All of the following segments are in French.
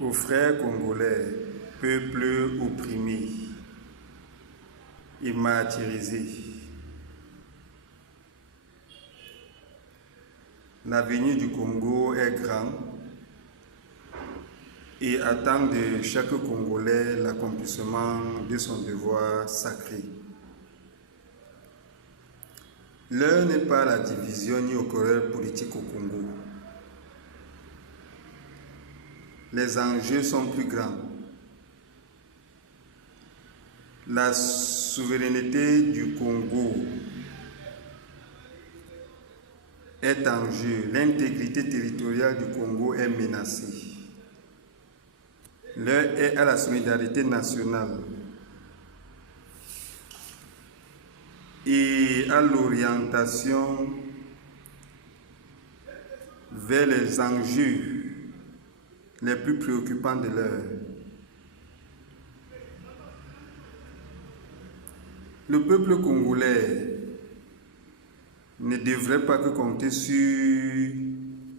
Aux frères congolais, peuple opprimé et martyrisé, l'avenir du Congo est grand et attend de chaque Congolais l'accomplissement de son devoir sacré. L'heure n'est pas à la division ni aux querelles politiques au Congo. Les enjeux sont plus grands. La souveraineté du Congo est en jeu. L'intégrité territoriale du Congo est menacée. L'heure est à la solidarité nationale et à l'orientation vers les enjeux les plus préoccupants de l'heure. Le peuple congolais ne devrait pas que compter sur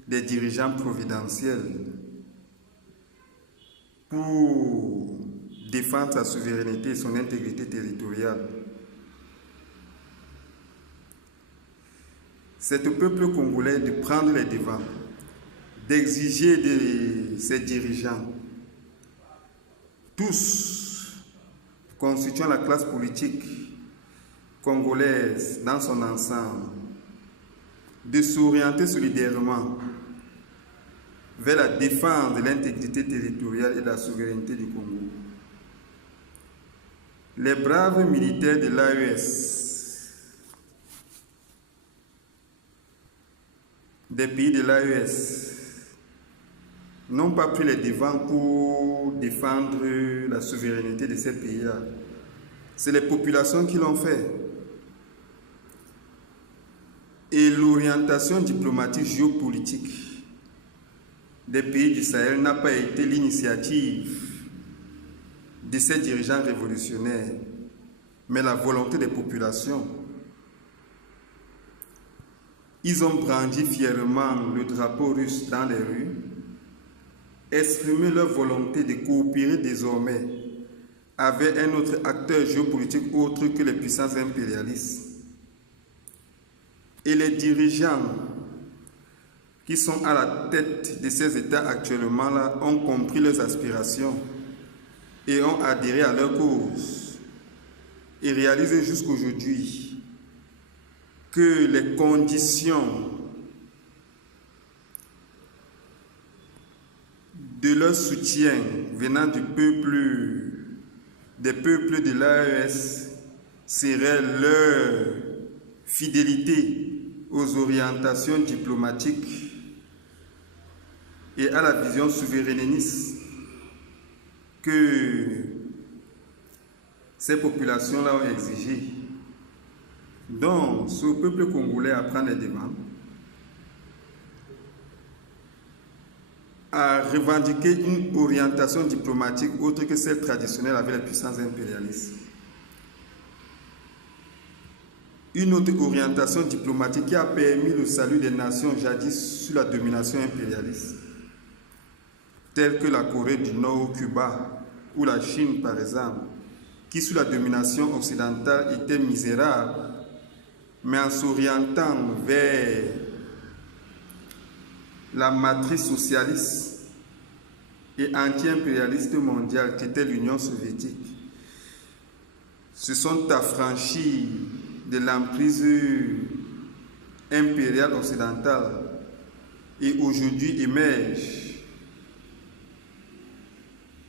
des dirigeants providentiels pour défendre sa souveraineté et son intégrité territoriale. C'est au peuple congolais de prendre les devants, d'exiger de ses dirigeants, tous constituant la classe politique congolaise dans son ensemble, de s'orienter solidairement vers la défense de l'intégrité territoriale et de la souveraineté du Congo. Les braves militaires de l'AES, des pays de l'AES, n'ont pas pris les devants pour défendre la souveraineté de ces pays-là. C'est les populations qui l'ont fait. Et l'orientation diplomatique géopolitique des pays du Sahel n'a pas été l'initiative de ces dirigeants révolutionnaires, mais la volonté des populations. Ils ont brandi fièrement le drapeau russe dans les rues, exprimé leur volonté de coopérer désormais avec un autre acteur géopolitique autre que les puissances impérialistes. Et les dirigeants qui sont à la tête de ces États actuellement là ont compris leurs aspirations et ont adhéré à leur cause et réalisent jusqu'aujourd'hui que les conditions de leur soutien venant du peuple, des peuples de l'AES seraient leur fidélité aux orientations diplomatiques et à la vision souverainiste que ces populations-là ont exigé. Donc, ce peuple congolais à prendre les devants, à revendiquer une orientation diplomatique autre que celle traditionnelle avec les puissances impérialistes. Une autre orientation diplomatique qui a permis le salut des nations jadis sous la domination impérialiste, telles que la Corée du Nord ou Cuba, ou la Chine par exemple, qui sous la domination occidentale étaient misérables, mais en s'orientant vers la matrice socialiste et anti-impérialiste mondiale qui était l'Union soviétique, se sont affranchis de l'emprise impériale occidentale et aujourd'hui émergent,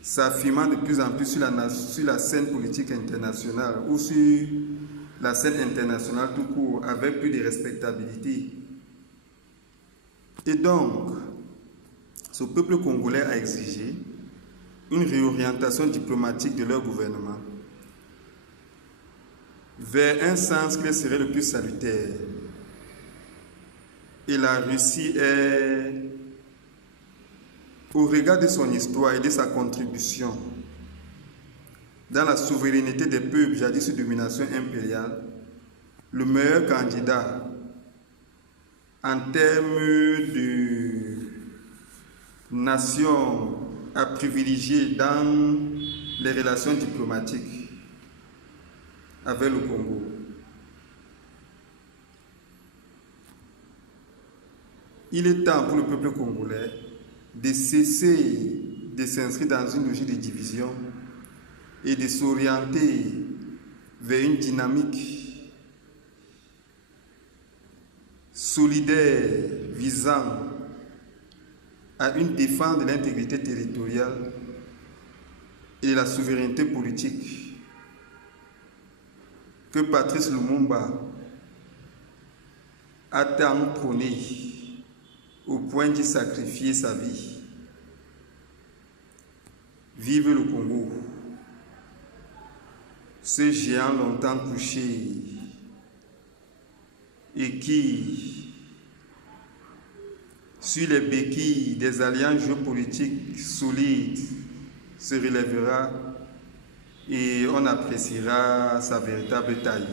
s'affirmant de plus en plus sur la scène politique internationale ou sur la scène internationale tout court, avec plus de respectabilité. Et donc, ce peuple congolais a exigé une réorientation diplomatique de leur gouvernement vers un sens qui serait le plus salutaire. Et la Russie est, au regard de son histoire et de sa contribution dans la souveraineté des peuples jadis sous domination impériale, le meilleur candidat en termes de nation à privilégier dans les relations diplomatiques avec le Congo. Il est temps pour le peuple congolais de cesser de s'inscrire dans une logique de division et de s'orienter vers une dynamique solidaire visant à une défense de l'intégrité territoriale et de la souveraineté politique que Patrice Lumumba a tant prôné au point d'y sacrifier sa vie. Vive le Congo, ce géant longtemps couché et qui, sur les béquilles des alliances géopolitiques solides, se relèvera et on appréciera sa véritable taille.